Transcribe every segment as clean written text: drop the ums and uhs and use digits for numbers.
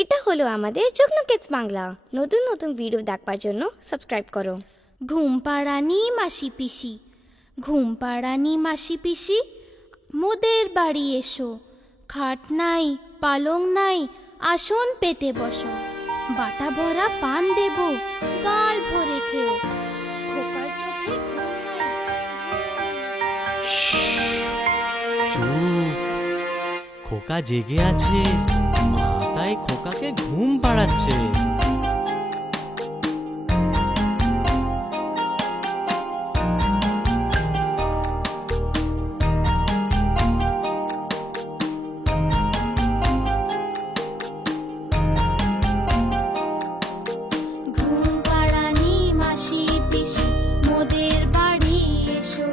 এটা হলো আমাদের যুগ্ন কিডস বাংলা। নতুন নতুন ভিডিও দেখবার জন্য সাবস্ক্রাইব করো। ঘুম পাড়ানি মাসি পিসি, ঘুম পাড়ানি মাসি পিসি, মোদের বাড়ি এসো। খাট নাই পালং নাই, আসন পেতে বসো। বাটা ভরা পান দেব, গাল ভরে খেও। খোকার চোখে ঘুম নাই। চুপ, খোকা জেগে আছে, মা তাই খোকাকে ঘুম পাড়াচ্ছে। ঘুম পাড়ানি মাসি পিসি, মোদের বাড়ি এসো।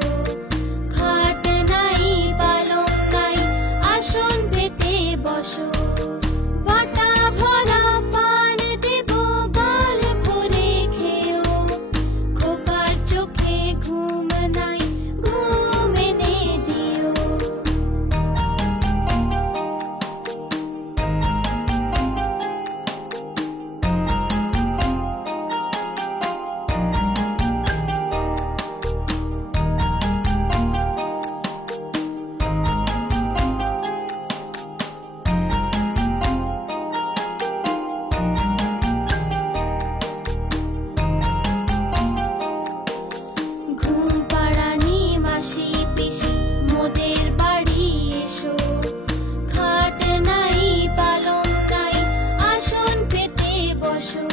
খাট নাই পালং নাই, আসন পেতে বসো। বাটা ভরা পান দেব, গাল ভরে খেও। খোকার চোখে ঘুম নাই, ঘুম এনে দিও। ঘুম পাড়ানি মাসি পিসি, মোদের বাড়ি এসো। খাট নাই পালং নাই, আসন পেতে বসো।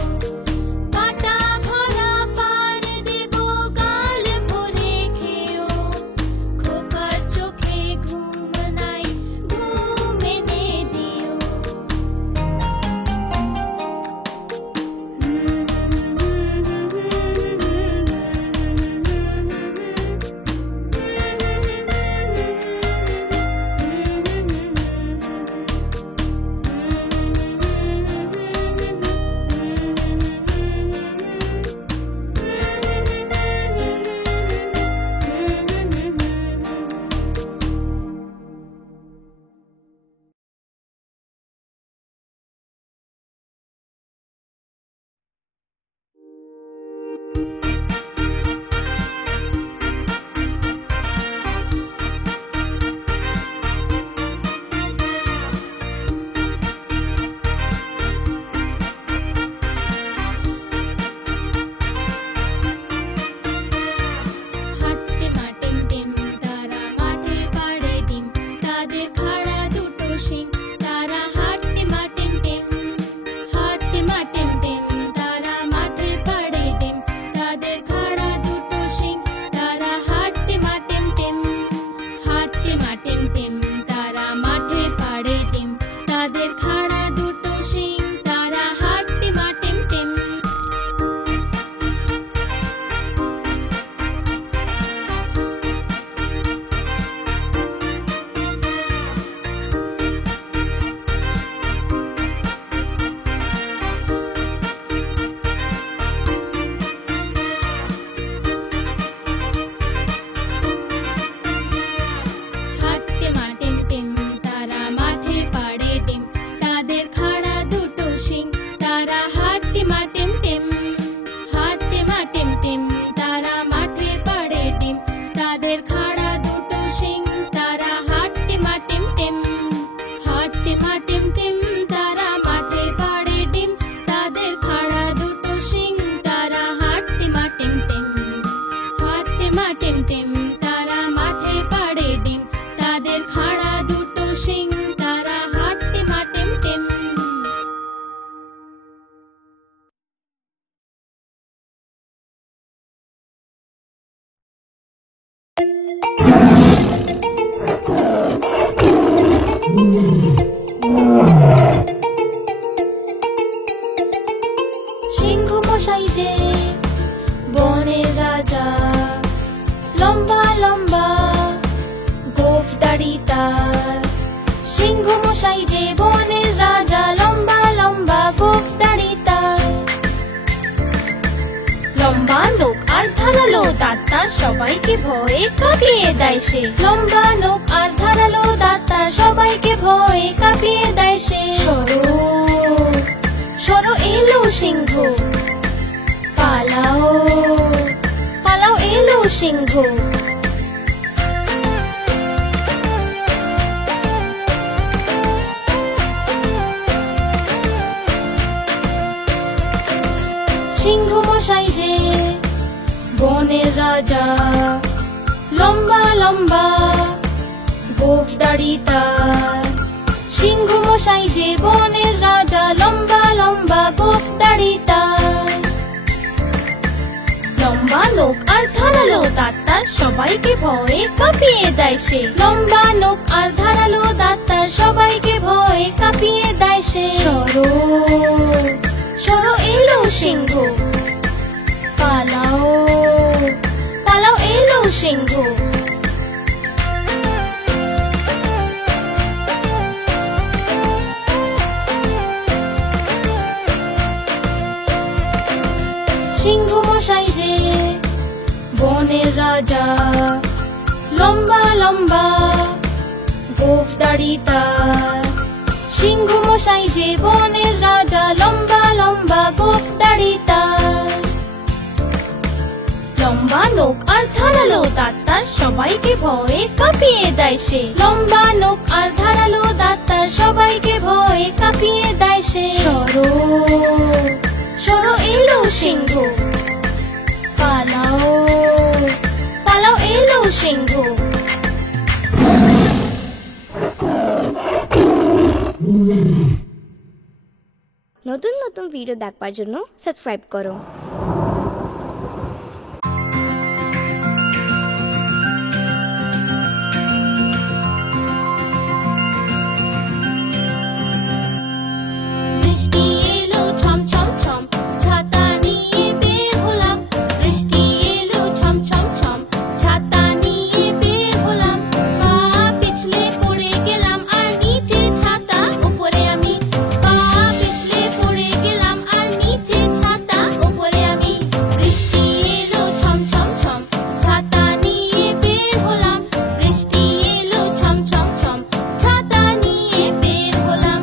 বাটা ভরা পান দেব, গাল ভরে খেও। খোকার চোখে ঘুম নাই, ঘুম এনে দিও। হাট্টে মাটেম টেম, তারা মাঠে পাড়ে ডিম। তাদের খাড়া দুটো শিং, তারা হাট্টে মাটেম টেম। হাট্টে মাটেম টেম, তারা মাঠে পাড়ে ডিম। তাদের খাড়া দুটো শিং, তারা হাট্টে মাটেম টেম। হাট্টে মাটেম টেম, তারা মাঠে পাড়ে ডিম। তাদের খাড়া দুটো শিং, তারা হাট্টে মাটেম টেম। হাট্টে মাটেম টেম, তারা মাঠে পাড়ে ডিম। তাদের খাড়া দুটো শিং, তারা হাট্টে মাটেম টেম। হাট্টে মাটেম টেম, তারা মাঠে পাড়ে ডিম। তাদের খাড়া দুটো শিং, তারা হাট্টে মাটেম টেম। হাট্টে মাটেম টেম, তারা মাঠে পাড়ে ডিম। তাদের খাড়া দুটো শিং, তারা হাট্টে মাটেম টেম। হাট্টে মাটেম টেম, তারা মাঠে পাড়ে ডিম। তাদের খাড়া দুটো শিং, তারা হাট্টে মাটেম টেম। সিংহ মশাই যে বনের রাজা, লম্বা লম্বা গোঁফ দাড়ি তার। সিংহ মশাই যে বনের রাজা, লম্বা লম্বা গোঁফ দাড়ি তার। লম্বা নোক আর ধারালো দাঁত তার, সবাইকে ভয়ে কাঁপিয়ে দেয় সে। লম্বা নোক আর ধারালো দাঁত তার, সবাইকে ভয়ে কাঁপিয়ে দেয় সে। সরো সিংহ। সিংহ মশাই যে বনের রাজা, লম্বা লম্বা গোঁফ দাড়ি তার। সিংহ মশাই যে বনের রাজা, লম্বা লম্বা গোঁফ দাড়ি তার। লম্বা নখ আর ধারালো দাঁত তার, সবাইকে ভয়ে কাঁপিয়ে দেয় সে। লম্বা নখ আর ধারালো দাঁত তার, সবাইকে ভয়ে কাঁপিয়ে দেয় সে। সরো সরো এলো সিংহ, পালাও পালাও এলো সিংহ। সিংহ মশাই যে বনের রাজা, লম্বা লম্বা গোঁফ দাড়ি তার। সিংহ মশাই যে বনের রাজা, লম্বা লম্বা গোঁফ দাড়ি তার। লম্বা নখ আর ধারালো দাঁত তার, সবাইকে ভয়ে কাঁপিয়ে দেয় সে। লম্বা নখ আর ধারালো দাঁত তার, সবাইকে ভয়ে কাঁপিয়ে দেয় সে। সরো সরো এলো সিংহ, পালাও পালাও এলো সিংহ। নতুন নতুন ভিডিও দেখবার জন্য সাবস্ক্রাইব করো। বৃষ্টি এলো ছম ছম ছম, ছাতা নিয়ে বের হলাম। বৃষ্টি এলো ছম ছম ছম, ছাতা নিয়ে বের হলাম। পা পিছলে পড়ে গেলাম আর নিচে ছাতা উপরে আমি। পা পিছলে পড়ে গেলাম আর নিচে ছাতা উপরে আমি। বৃষ্টি এলো ছম ছম ছম, ছাতা নিয়ে বের হলাম। বৃষ্টি এলো ছম ছম ছম, ছাতা নিয়ে বের হলাম।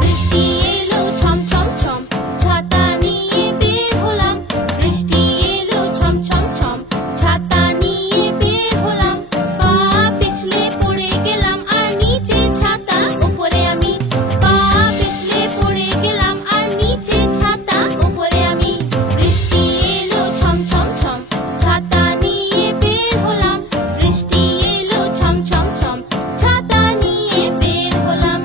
বৃষ্টি এলো ছম ছম ছম, ছাতা নিয়ে বের হলাম। বৃষ্টি এলো ছম ছম ছম, ছাতা নিয়ে বের হলাম। পা পিছলে পড়ে গেলাম আর নিচে ছাতা উপরে আমি। পা পিছলে পড়ে গেলাম আর নিচে ছাতা উপরে আমি। বৃষ্টি এলো ছম ছম ছম, ছাতা নিয়ে বের হলাম। বৃষ্টি এলো ছম ছম ছম, ছাতা নিয়ে বের হলাম।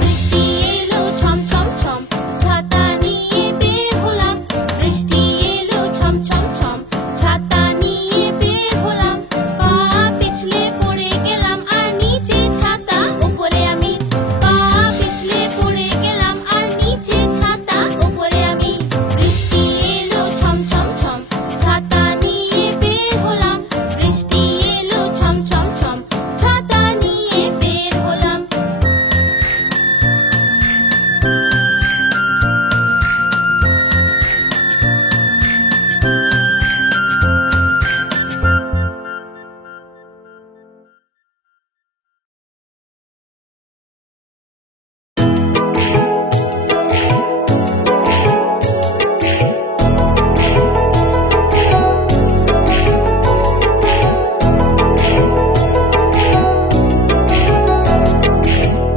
বৃষ্টি এলো ছম ছম ছম, ছাতা নিয়ে বের হলাম। বৃষ্টি এলো ছম ছম ছম, ছাতা নিয়ে বের হলাম। পা পিছলে পড়ে গেলাম আর নিচে ছাতা উপরে আমি। পা পিছলে পড়ে গেলাম আর নিচে ছাতা উপরে আমি। বৃষ্টি এলো ছম ছম ছম, ছাতা নিয়ে বের হলাম। বৃষ্টি এলো ছম ছম ছম, ছাতা নিয়ে বের হলাম।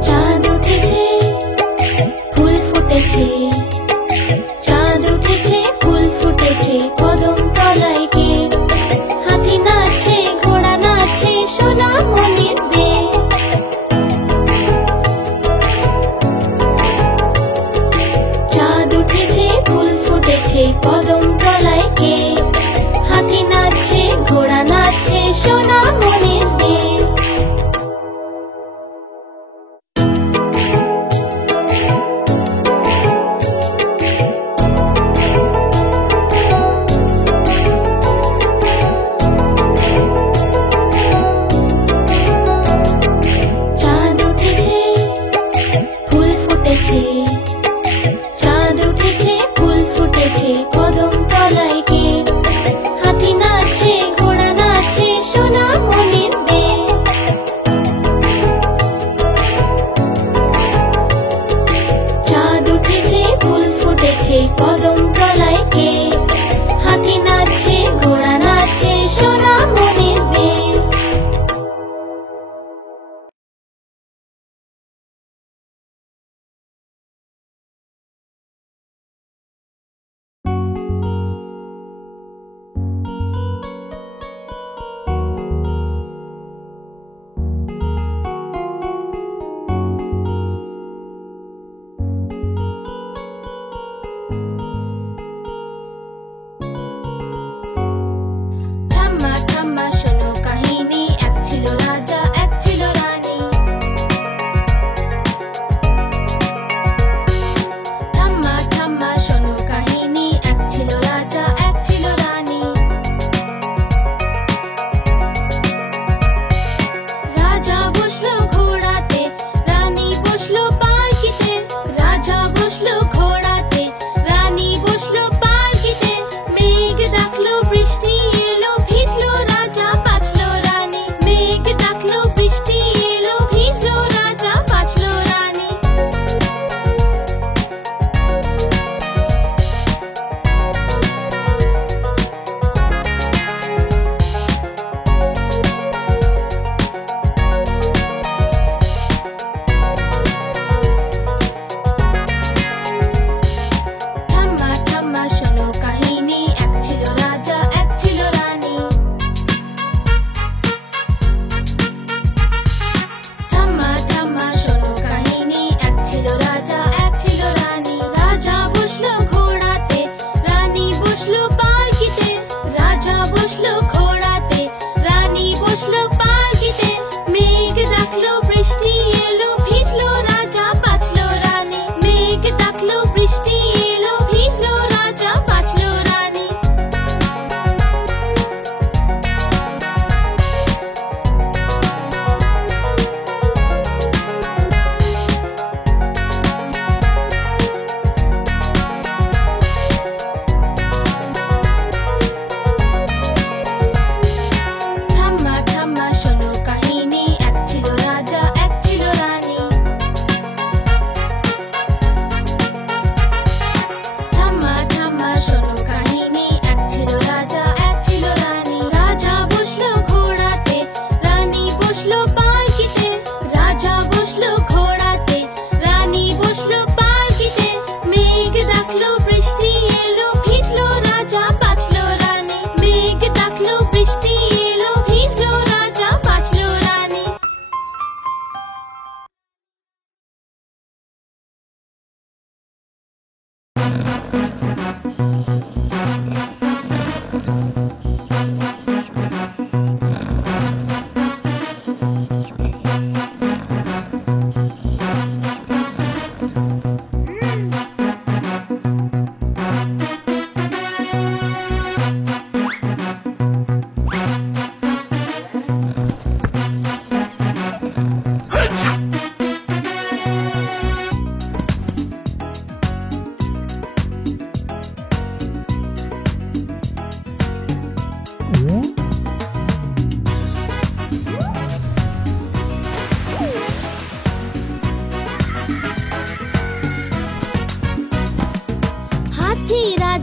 চাঁদ উঠেছে, ফুল ফুটেছে। চাঁদ উঠেছে, ফুল ফুটেছে, কদম তলায় কে? হাতি নাচছে, ঘোড়া নাচছে, সোনা মনির বে। চাঁদ উঠেছে, ফুল ফুটেছে, কদম তলায় কে? হাতি নাচছে, ঘোড়া নাচছে, সোনা মনির বে।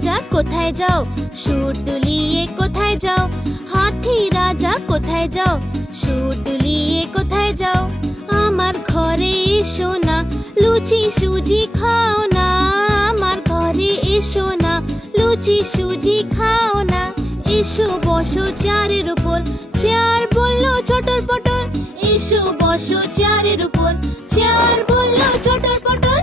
রাজা কোথায় যাও? সুর দুলিয়ে কোথায় যাও? হাতি রাজা কোথায় যাও? সুর দুলিয়ে কোথায় যাও? আমার ঘরে এসো না, লুচি সুজি খাও না। আমার ঘরে এসো না, লুচি সুজি খাও না। এসো বসো চেয়ারের উপর, চেয়ার বলল চটর পটর। এসো বসো চেয়ারের উপর, চেয়ার বলল চটর পটর।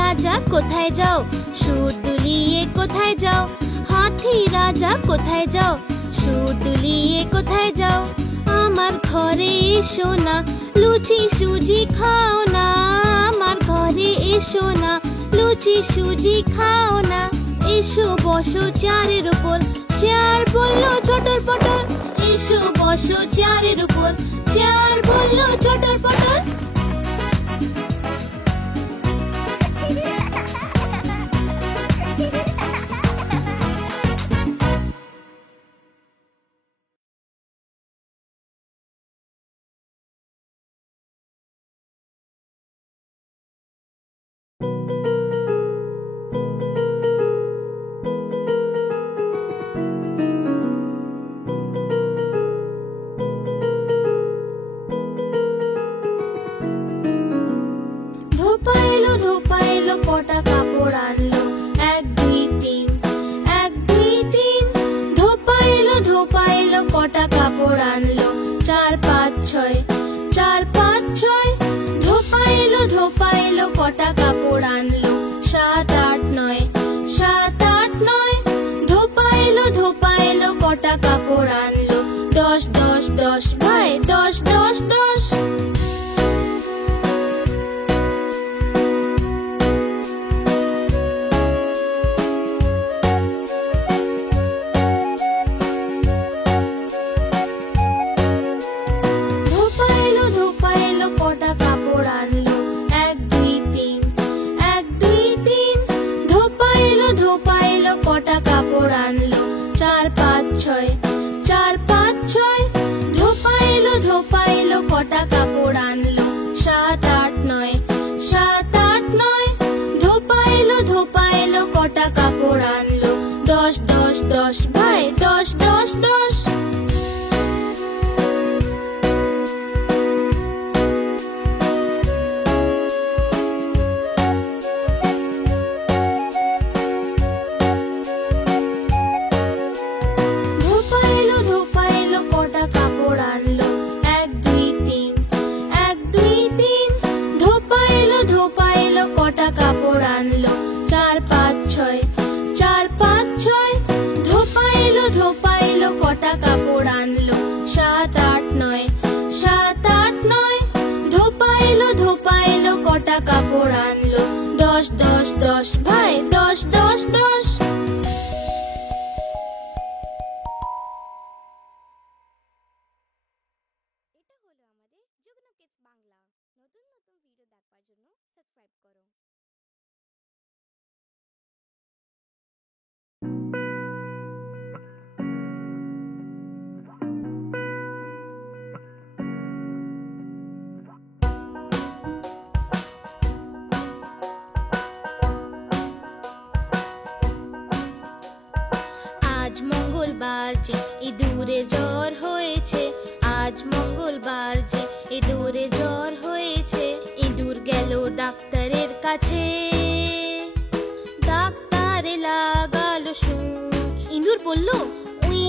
রাজা কোথায় যাও? সুর দুলিয়ে কোথায় যাও? হাতি রাজা কোথায় যাও? সুর দুলিয়ে কোথায় যাও? আমার ঘরে এসো না, লুচি সুজি খাও না। আমার ঘরে এসো না, লুচি সুজি খাও না। এসো বসো চেয়ারের উপর, চেয়ার বলল চটর পটর। এসো বসো চেয়ারের উপর, চেয়ার বলল চটর পটর। কটা কাপড় আনলো? 1 2 3, 1 2 3। ধোপা এলো কটা কাপড় আনলো? 4 5 6, 4 5 6। ধোপা এলো কটা কাপড় আনলো? 7 8 9, 7 8 9। ধোপা এলো কটা কাপড় আনলো? 10 10 10 ভাই 10 10 10। কটা কাপড় আনলো? 1 2 3, 1 2 3। ধোপা এলো কটা কাপড় আনলো? 4 5 6, 4 5 6। ধোপা এলো কটা কাপড় আনলো? 7 8 9, 7 8 9। ধোপা এলো কটা কাপড় আনলো? 10 10 10 ভাই 10 10 10। কটা কাপড় আনলো? 4 5 6, 4 5 6। ধোপা এলো কটা কাপড় আনলো? 7 8 9, 7 8 9। ধোপা এলো কটা কাপড় আনলো? 10 10 10 ভাই 10 10 10। এটা হলো আমাদের যুগ্ন কিডস বাংলা। নতুন নতুন ভিডিও দেখবার জন্য সাবস্ক্রাইব করো। আজ মঙ্গলবার যে ইঁদুরের জ্বর হয়েছে। আজ মঙ্গলবার যে ইঁদুরের জ্বর হয়েছে। ইঁদুর গেল ডাক্তারের কাছে। ডাক্তারে লাগালো সূচ। ইঁদুর বলল উই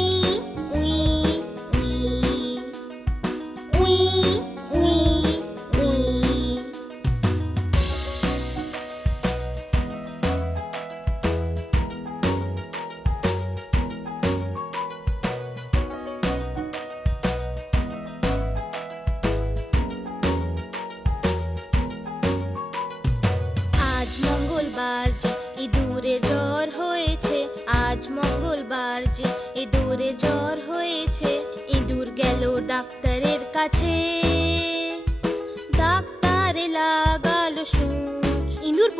উই উই উই উই উই।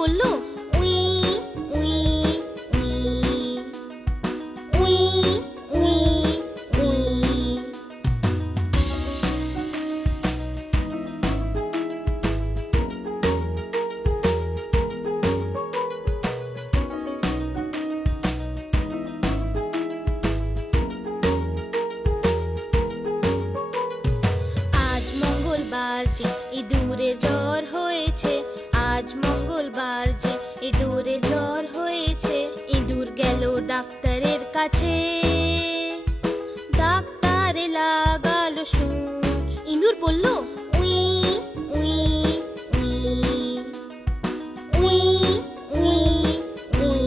বলল, উই উই উই উই উই উই। আজ মঙ্গলবার যে ইঁদুরের জ্বর হয়েছে, আজ মঙ্গলবার যে ইঁদুরের জ্বর হয়েছে। ইঁদুর গেল ডাক্তারের কাছে, ডাক্তারে লাগালো সূচ। ইঁদুর বলল, উই উই উই উই উই উই।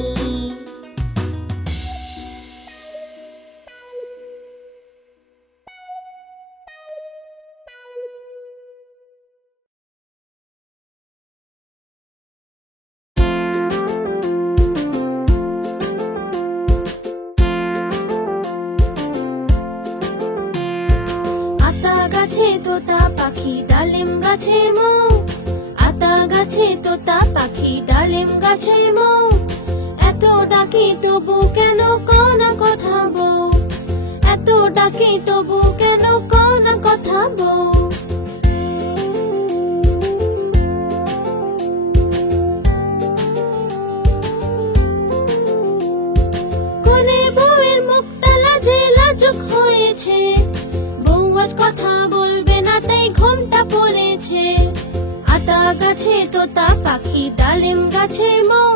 আতা গাছে তোতা পাখি ডালিম গাছে মৌ, আতা গাছে তোতা পাখি ডালিম গাছে মৌ। এত ডাকি তবু কেন কও না কথা বউ, এত ডাকি তবু কেন কও না কথা বউ। কোনে বউয়ের মুখটা লাজে লাজুক হয়েছে, বউ আজ কথা বলবে না তাই ঘোমটা পড়েছে। আতা গাছে তোতা পাখি ডালিম গাছে মৌ,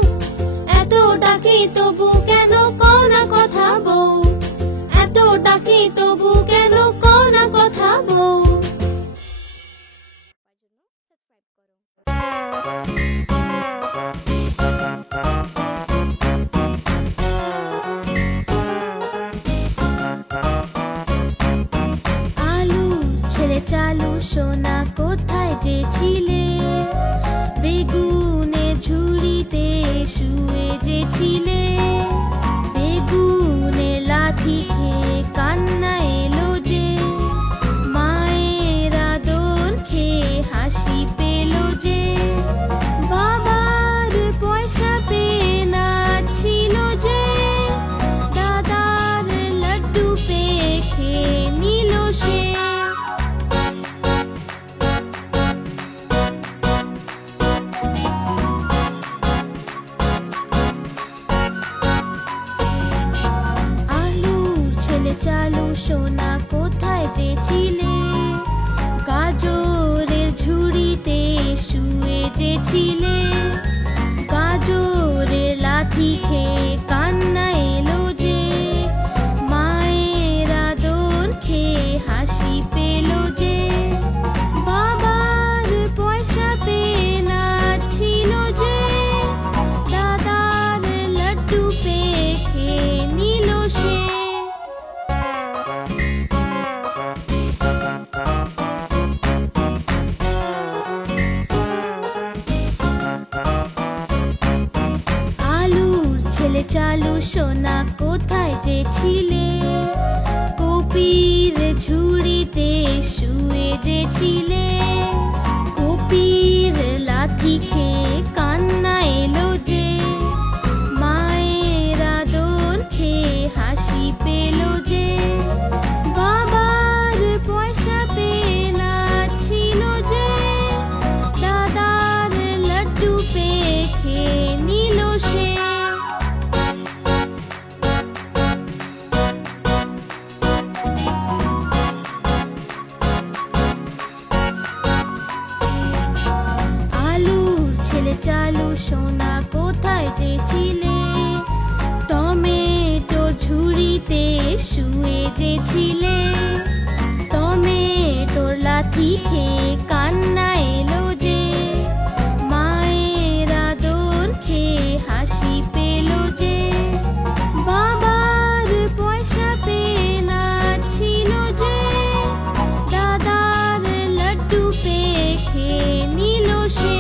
এত ডাকি তবু কেন কও না কথা বউ, এত ডাকি তবু কেন কও না কথা বউ। দেখার জন্য সাবস্ক্রাইব করো। আলু ছেলে চালু সোনা কোথায় যে ছিলে, বেগুনের ঝুড়িতে শুয়ে যে ছিলে। বেগুনের লাথি খেয়ে কান্না এলো যে, মায়ের আদর খেয়ে হাসি পেল যে। বাবার পয়সা পেয়ে নাচছিল যে, দাদার লাড্ডু পেয়ে খেয়ে নিল সে। আলুর ছেলে চালু সোনা কোথায় যে ছিলে, গাজরের ঝুড়িতে শুয়ে যে ছিলে। গাজরের লাথি খেয়ে কান্না এলো যে, মায়ের আদর খেয়ে হাসি পেল যে। বাবার পয়সা পেয়ে নাচছিল যে, দাদার লাড্ডু পেয়ে খেয়ে নিল সে। আলুর ছেলে চালু সোনা কোথায় যে ছিলে, কপির ঝুড়িতে শুয়ে যে ছিলে। কপির লাথি খেয়ে কান্না এলো যে, মায়ের আদর খেয়ে হাসি পেল যে। বাবার পয়সা পেয়ে নাচছিল যে, দাদার লাড্ডু পেয়ে খেয়ে নিল সে। আলুর ছেলে চালু সোনা কোথায় যে ছিলে, টমেটোর ঝুড়িতে শুয়ে যে ছিলে। টমেটোর লাথি খেয়ে কান্না এলো যে, মায়ের আদর খেয়ে হাসি পেল যে। বাবার পয়সা পেয়ে নাচছিল যে, দাদার লাড্ডু পেয়ে খেয়ে নিল সে।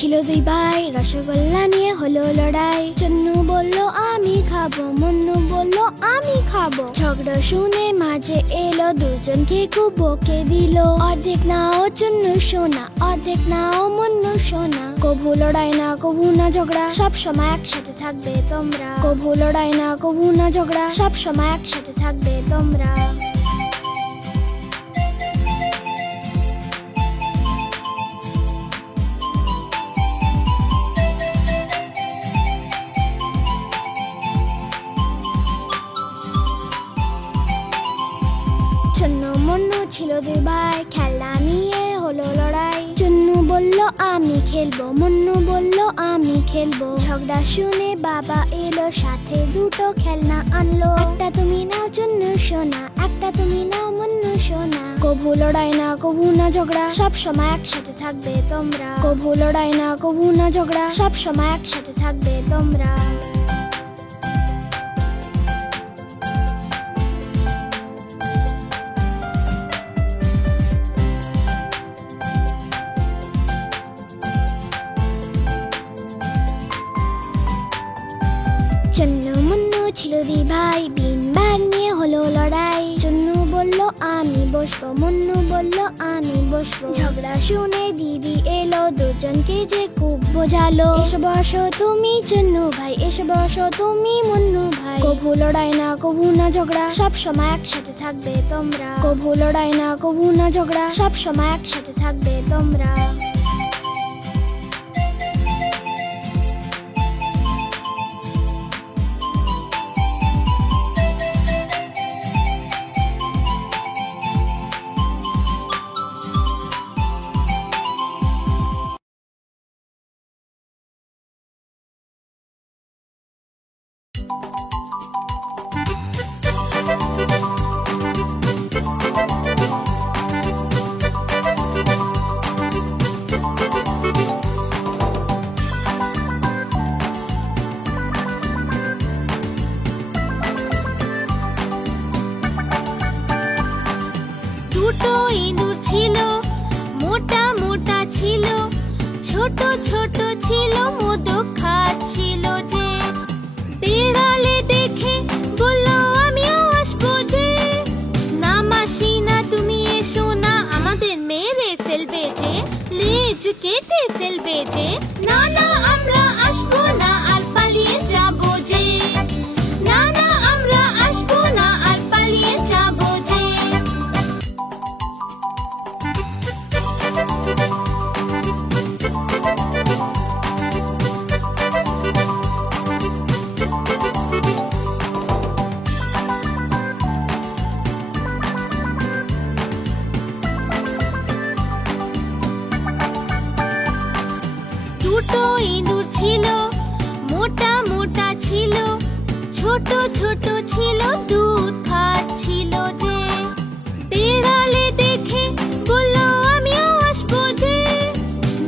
ছিল দুই ভাই, রসগোল্লা নিয়ে হলো লড়াই। চন্নু বলল আমি খাবো, মুন্নু বলল আমি খাবো। ঝগড়া শুনে মাঝে এলো, দুজনকে খুব বকে দিল। অর্ধেক নাও চন্নু সোনা, অর্ধেক নাও মুন্নু সোনা। কভু লড়াই না কভু না ঝগড়া, সব সময় একসাথে থাকবে তোমরা। কভু লড়াই না কভু না ঝগড়া, সব সময় একসাথে থাকবে তোমরা। চন্নু মুন্নু ছিল দুই ভাই, খেলনা নিয়ে হলো লড়াই। চন্নু বলল আমি খেলবো, মুন্নু বলল আমি খেলবো। ঝগড়া শুনে বাবা এলো, সাথে দুটো খেলনা আনলো। একটা তুমি নাও চন্নু সোনা, একটা তুমি নাও মুন্নু সোনা। কভু লড়াই না কভু না ঝগড়া, সব সময় একসাথে থাকবে তোমরা। কভু লড়াই না কভু না ঝগড়া, সব সময় একসাথে থাকবে তোমরা। চন্নু মুন্নু ছিল দুই ভাই, বিন ব্যাগ নিয়ে হলো লড়াই। চন্নু বলল আমি বসবো, মুন্নু বলল আমি বসবো। ঝগড়া শুনে দিদি এলো, দুজনকে যে খুব বোঝালো। এসে বসো তুমি চন্নু ভাই, এসে বসো তুমি মুন্নু ভাই। কভু লড়াই না কভু না ঝগড়া, সব সময় একসাথে থাকবে তোমরা। কভু লড়াই না কভু না ঝগড়া, সব সময় একসাথে থাকবে তোমরা। দুটো ইঁদুর ছিল, মোটা মোটা ছিল, ছোট ছোট ছিল, মোদক খাচ্ছিল যে। বেড়ালে দেখে বলল আমিও আসবো যে। না মাসি না তুমি এসো না, আমাদের মেরে ফেলবে যে, লেজ কেটে ফেলবে যে। না না আমরা আসবো না, আর পালিয়ে যাবো যে। না না আমরা আসবো না, আর পালিয়ে যাবো যে। দুটো ইঁদুর ছিল, মোটা মোটা ছিল, ছোট ছোট ছিল, দুধ খাচ্ছিল যে। বেড়ালে দেখে বলল আমিও আসবো যে।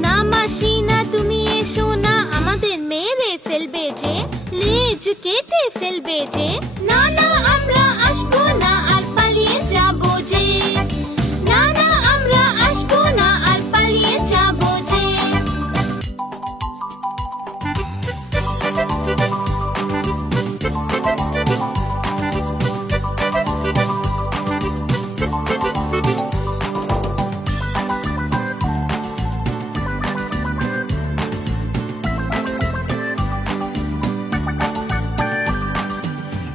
না মাসি না তুমি এসো না, আমাদের মেরে ফেলবে যে, লেজ কেটে ফেলবে যে। না না আমরা আসবো না, আর পালিয়ে যাবো যে। না না আমরা আসবো না, আর পালিয়ে যাবো যে।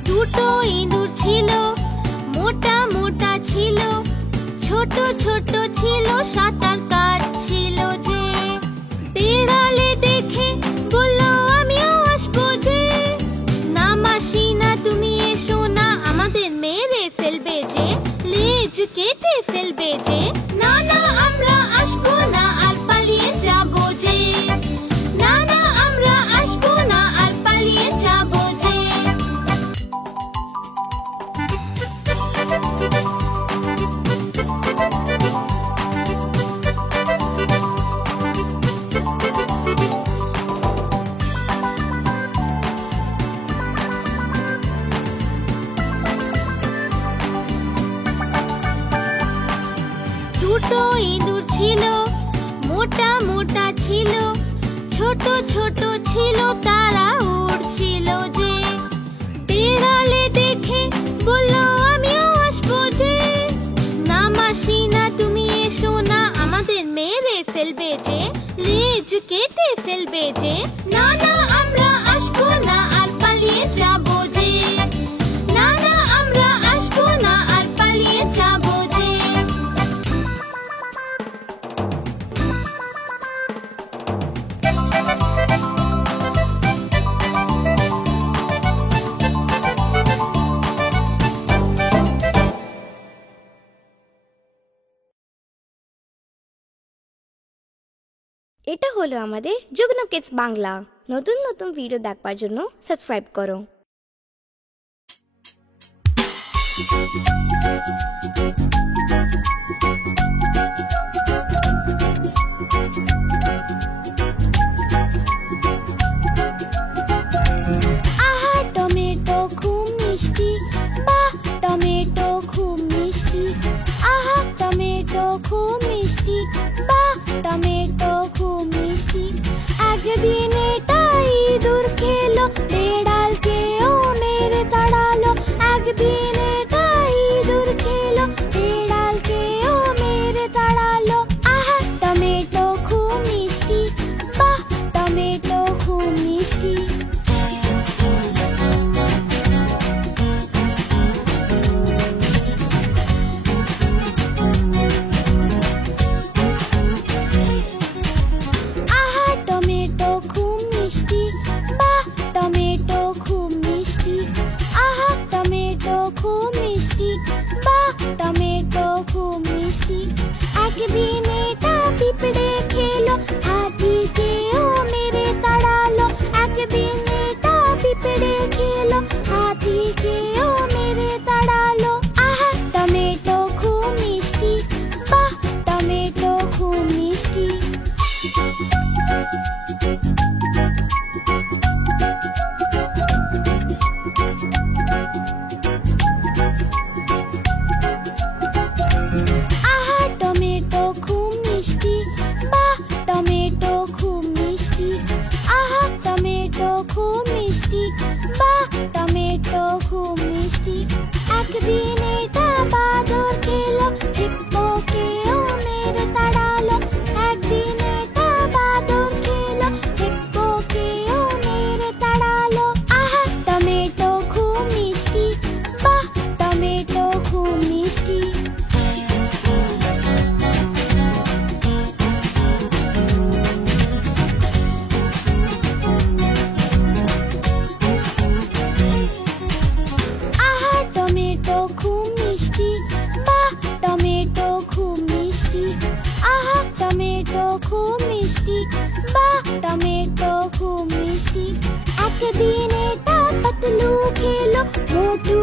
দুটো ইঁদুর ছিল, মোটা মোটা ছিল, ছোট ছোট ছিল, সাঁতার কাটছিল যে। বেড়ালে দেখে বলল আমিও আসবো যে। না মাসি না তুমি এসো না, আমাদের মেরে ফেলবে যে, লেজ কেটে ফেলবে যে। না না আমরা আসবো না, আর পালিয়ে যাবো যে। না না আমরা আসবো না, আর পালিয়ে যাবো যে। দুটো ইঁদুর ছিল, মোটা মোটা ছিল, ছোট ছোট ছিল তারা উড়ছিল যে বিড়ালে দেখে বলল আমিও আসবো যে না মাসি না তুমি এসো না আমাদের মেরে ফেলবে যে লেজ কেটে ফেলবে যে না না আমরা আসবো না আর পালিয়ে যাবো যে না না আমরা আসবো না আর পালিয়ে যাবো যে এটা হলো আমাদের যুগ্ন কিডস বাংলা। নতুন নতুন ভিডিও দেখবার জন্য সাবস্ক্রাইব করো। আহা টমেটো খুব মিষ্টি, বাহ টমেটো খুব মিষ্টি। আহা টমেটো খুব মিষ্টি, বাহ টমেটো খুব মিষ্টি। একদিন এটা ইঁদুর খেলো, বেড়ালকেও মেরে তাড়ালো। একদিন এটা ইঁদুর খেলো, বেড়ালকেও মেরে তাড়ালো। আহা টমেটো খুব মিষ্টি, বাহ টমেটো খুব মিষ্টি। আহা টমেটো খুব মিষ্টি, বাহ টমেটো খুব মিষ্টি। আহা টমেটো খুব মিষ্টি, বাহ টমেটো খুব মিষ্টি। একদিন এটা পিঁপড়ে খেলো, হাতিকেও মেরে তাড়ালো। একদিন এটা পিঁপড়ে খেলো, হাতিকেও মেরে তাড়ালো। আহা টমেটো খুব মিষ্টি, বাহ টমেটো খুব মিষ্টি। আহা টমেটো খুব মিষ্টি, বাহ টমেটো খুব মিষ্টি। আহা টমেটো খুব মিষ্টি, বাহ টমেটো খুব মিষ্টি। একদিন এটা বাদর খেলো, হিপ্পোকেও মেরে তাড়ালো। একদিন এটা বাদর খেলো, হিপ্পোকেও মেরে তাড়ালো। আহা টমেটো খুব মিষ্টি, বাহ টমেটো খুব মিষ্টি। আহা টমেটো খুব মিষ্টি, বাহ টমেটো খুব মিষ্টি। আহা টমেটো খুব মিষ্টি, বাহ টমেটো খুব মিষ্টি। একদিন এটা পাতলু খেলো, মোটু